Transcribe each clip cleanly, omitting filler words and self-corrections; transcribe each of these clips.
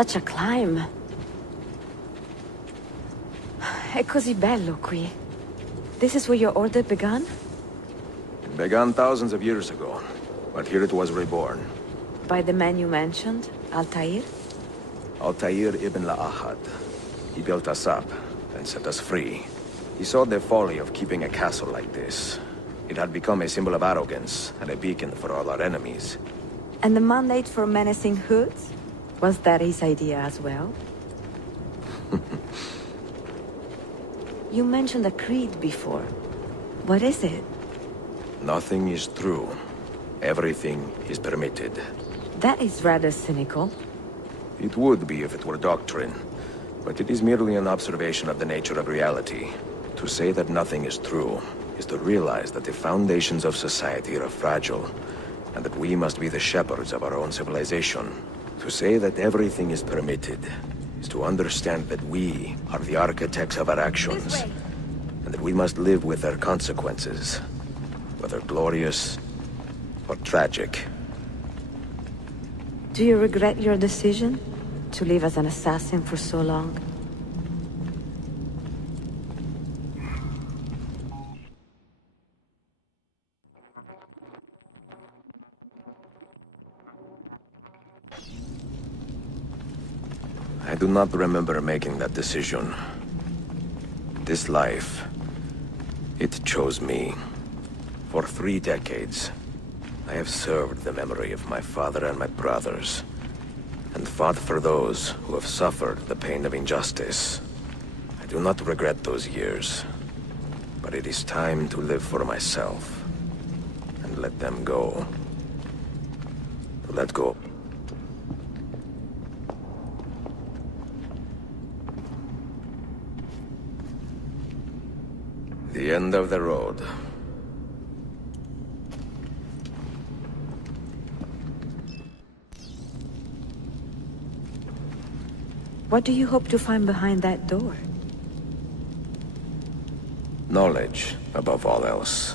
Such a climb. È così bello qui. This is where your order began? It began thousands of years ago, but here it was reborn. By the man you mentioned, Altair? Altair ibn La'ahad. He built us up and set us free. He saw the folly of keeping a castle like this. It had become a symbol of arrogance and a beacon for all our enemies. And the mandate for menacing hoods? Was that his idea as well? You mentioned a creed before. What is it? Nothing is true. Everything is permitted. That is rather cynical. It would be if it were doctrine, but it is merely an observation of the nature of reality. To say that nothing is true is to realize that the foundations of society are fragile, and that we must be the shepherds of our own civilization. To say that everything is permitted is to understand that we are the architects of our actions, and that we must live with their consequences, whether glorious or tragic. Do you regret your decision to live as an assassin for so long? I do not remember making that decision. This life, it chose me. For 3 decades, I have served the memory of my father and my brothers, and fought for those who have suffered the pain of injustice. I do not regret those years, but it is time to live for myself, and let them go. To let go. The end of the road. What do you hope to find behind that door? Knowledge, above all else.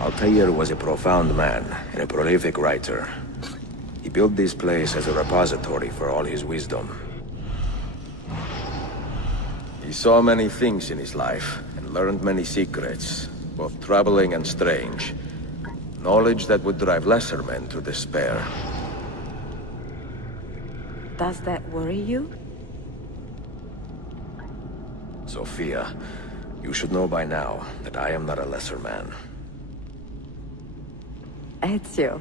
Altair was a profound man and a prolific writer. He built this place as a repository for all his wisdom. He saw many things in his life, and learned many secrets, both troubling and strange. Knowledge that would drive lesser men to despair. Does that worry you? Sophia, you should know by now that I am not a lesser man. Ezio.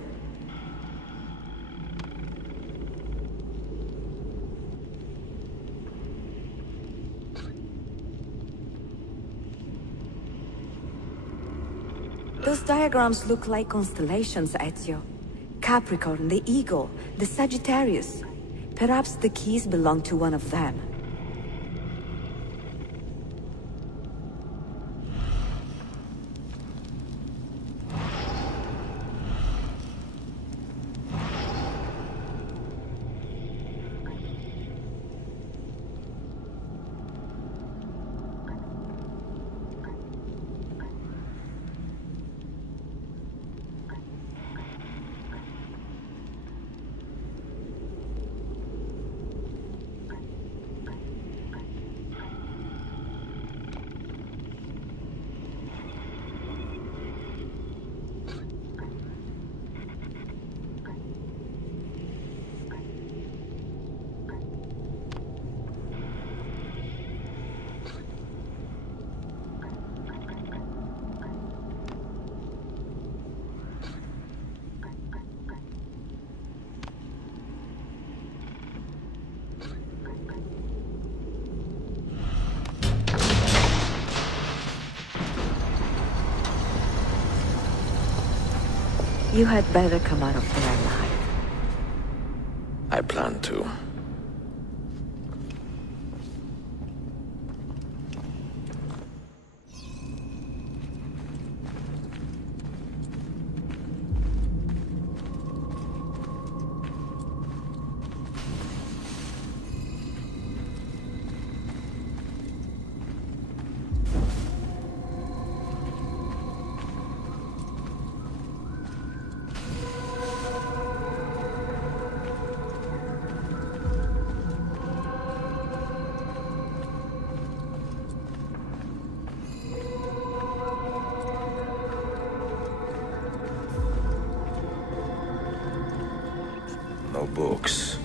Those diagrams look like constellations, Ezio. Capricorn, the Eagle, the Sagittarius. Perhaps the keys belong to one of them. You had better come out of there alive. I plan to. No books.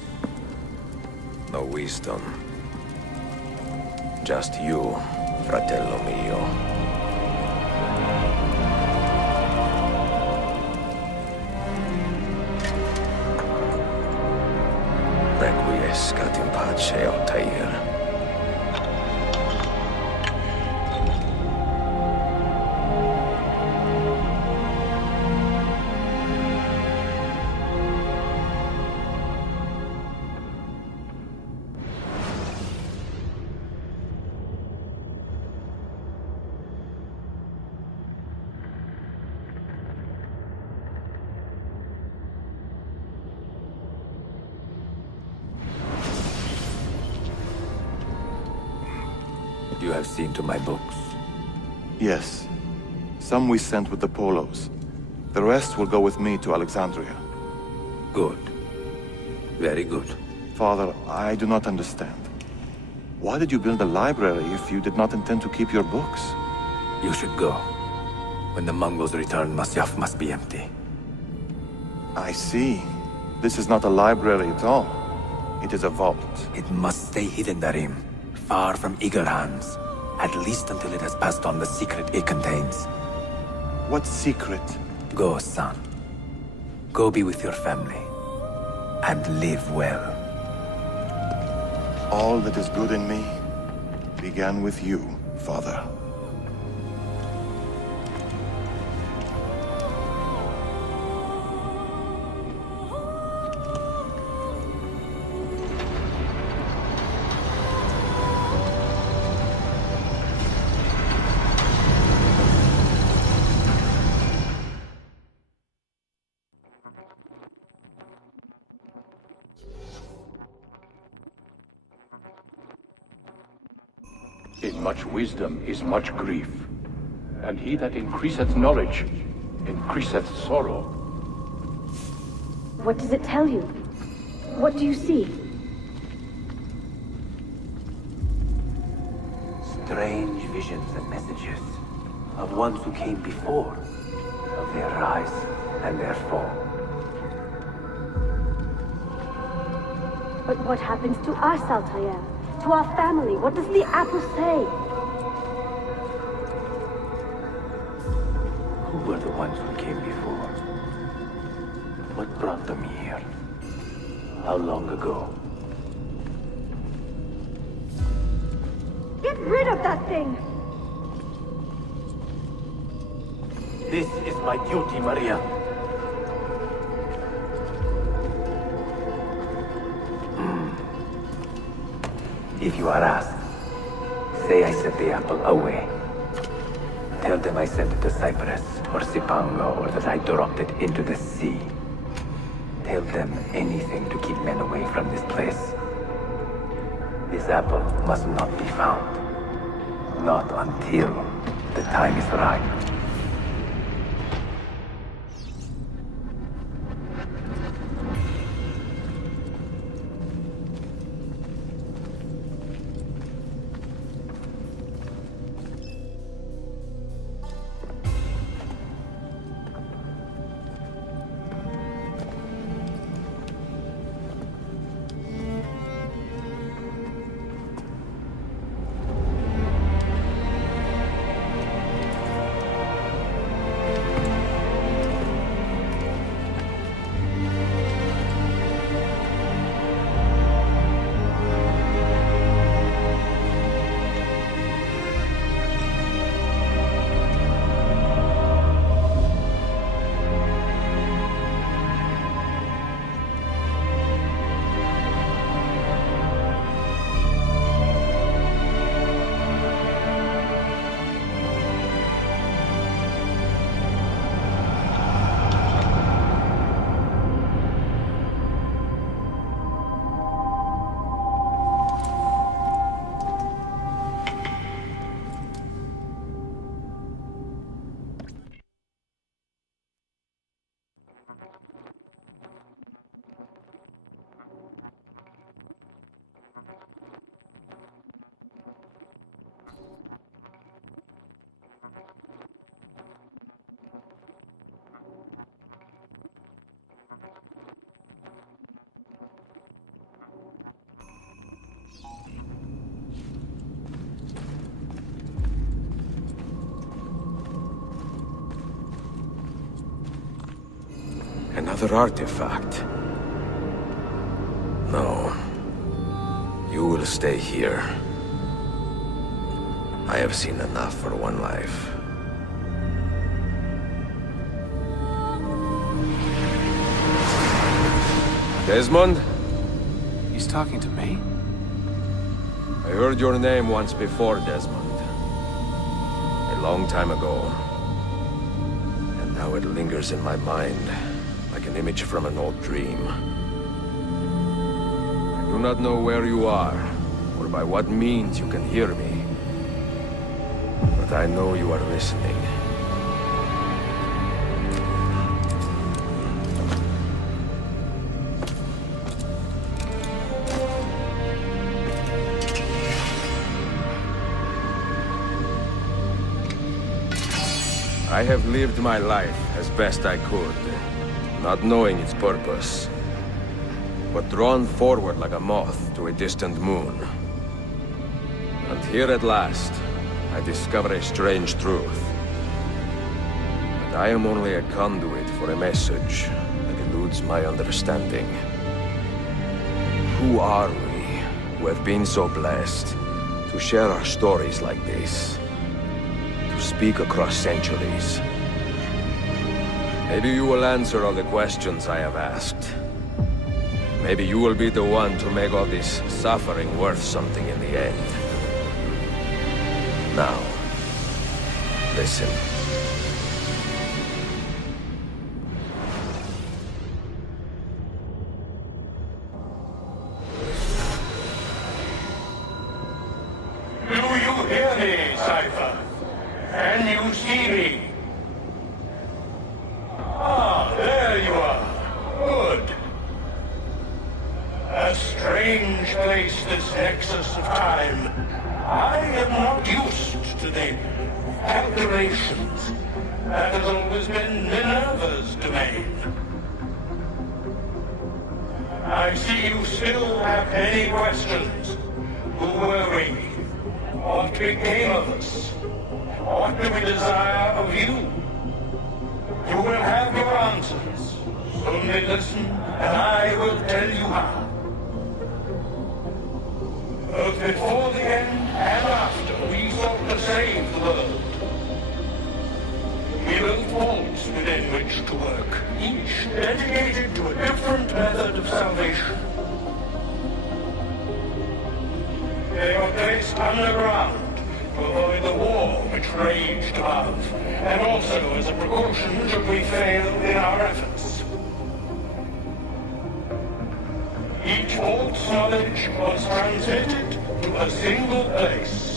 No wisdom. Just you, fratello mio. Requiescat in pace, Altair. You have seen to my books. Yes. Some we sent with the Polos. The rest will go with me to Alexandria. Good. Very good. Father, I do not understand. Why did you build a library if you did not intend to keep your books? You should go. When the Mongols return, Masyaf must be empty. I see. This is not a library at all. It is a vault. It must stay hidden, Darim. Far from eager hands. At least until it has passed on the secret it contains. What secret? Go, son. Go be with your family. And live well. All that is good in me began with you, Father. In much wisdom is much grief, and he that increaseth knowledge increaseth sorrow. What does it tell you? What do you see? Strange visions and messages of ones who came before, of their rise and their fall. But what happens to us, Altair? To our family? What does the apple say? Who were the ones who came before? What brought them here? How long ago? Get rid of that thing! This is my duty, Maria. If you are asked, say I sent the apple away. Tell them I sent it to Cyprus, or Cipango, or that I dropped it into the sea. Tell them anything to keep men away from this place. This apple must not be found. Not until the time is right. Another artifact. No. You will stay here. I have seen enough for one life. Desmond? He's talking to me? I heard your name once before, Desmond. A long time ago. And now it lingers in my mind, like an image from an old dream. I do not know where you are, or by what means you can hear me. But I know you are listening. I have lived my life as best I could, not knowing its purpose, but drawn forward like a moth to a distant moon. And here at last, I discover a strange truth. That I am only a conduit for a message that eludes my understanding. Who are we, who have been so blessed to share our stories like this? Speak across centuries. Maybe you will answer all the questions I have asked. Maybe you will be the one to make all this suffering worth something in the end. Now, listen. Do you hear me, Cypher? Can you see me? Ah, there you are. Good. A strange place, this nexus of time. I am not used to the calculations. That has always been Minerva's domain. I see you still have many questions. Who were we? What became of us? What do we desire of you? You will have your answers. Only listen, and I will tell you how. Both before the end and after, we sought to save the world. We built vaults within which to work, each dedicated to a different method of salvation. They were placed underground to avoid the war which raged above, and also as a precaution should we fail in our efforts. Each vault's knowledge was transmitted to a single place.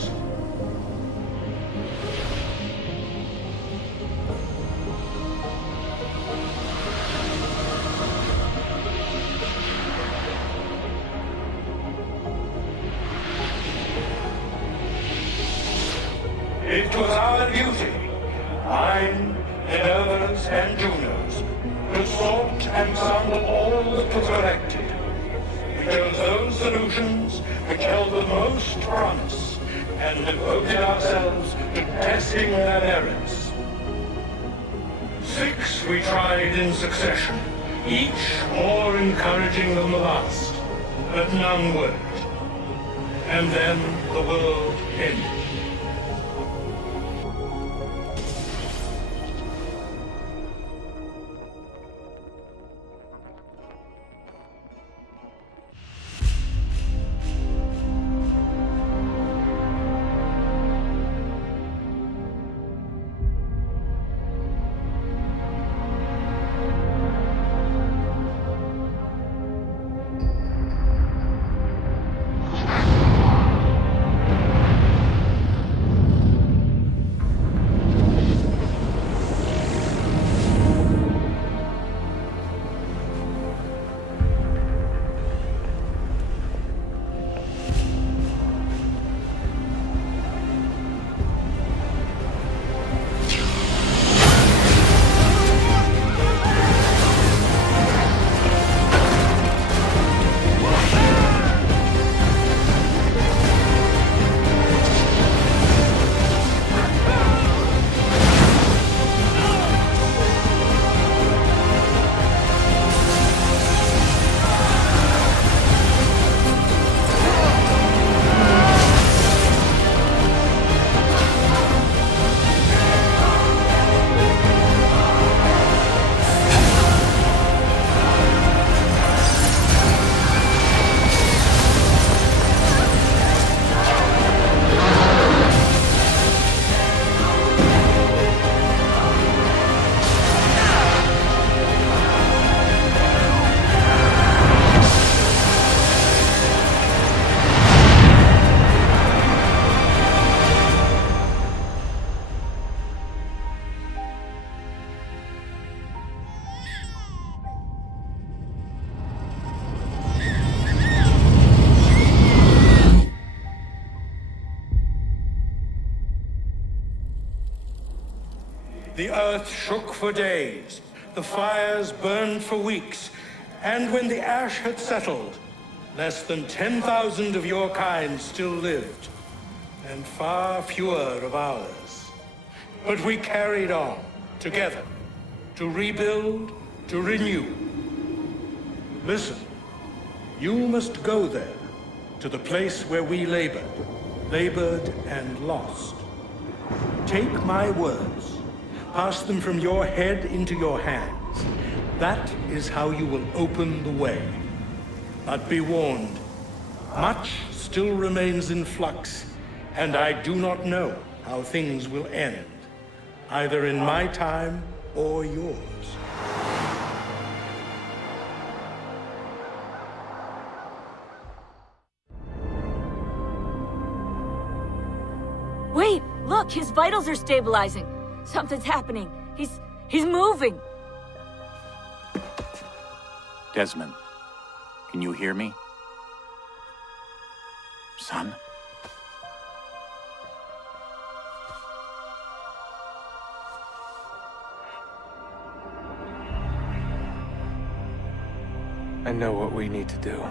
It was our duty, mine, Minerva's, and Juno's, to sort and sample all that was collected. We chose those solutions which held the most promise, and devoted ourselves to testing their merits. 6 we tried in succession, each more encouraging than the last, but none worked. And then the world ended. earth shook for days, the fires burned for weeks, and when the ash had settled, less than 10,000 of your kind still lived, and far fewer of ours. But we carried on, together, to rebuild, to renew. Listen, you must go there, to the place where we labored and lost. Take my words, pass them from your head into your hands. That is how you will open the way. But be warned, much still remains in flux, and I do not know how things will end, either in my time or yours. Wait, look, his vitals are stabilizing. Something's happening. He's moving. Desmond, can you hear me? Son? I know what we need to do.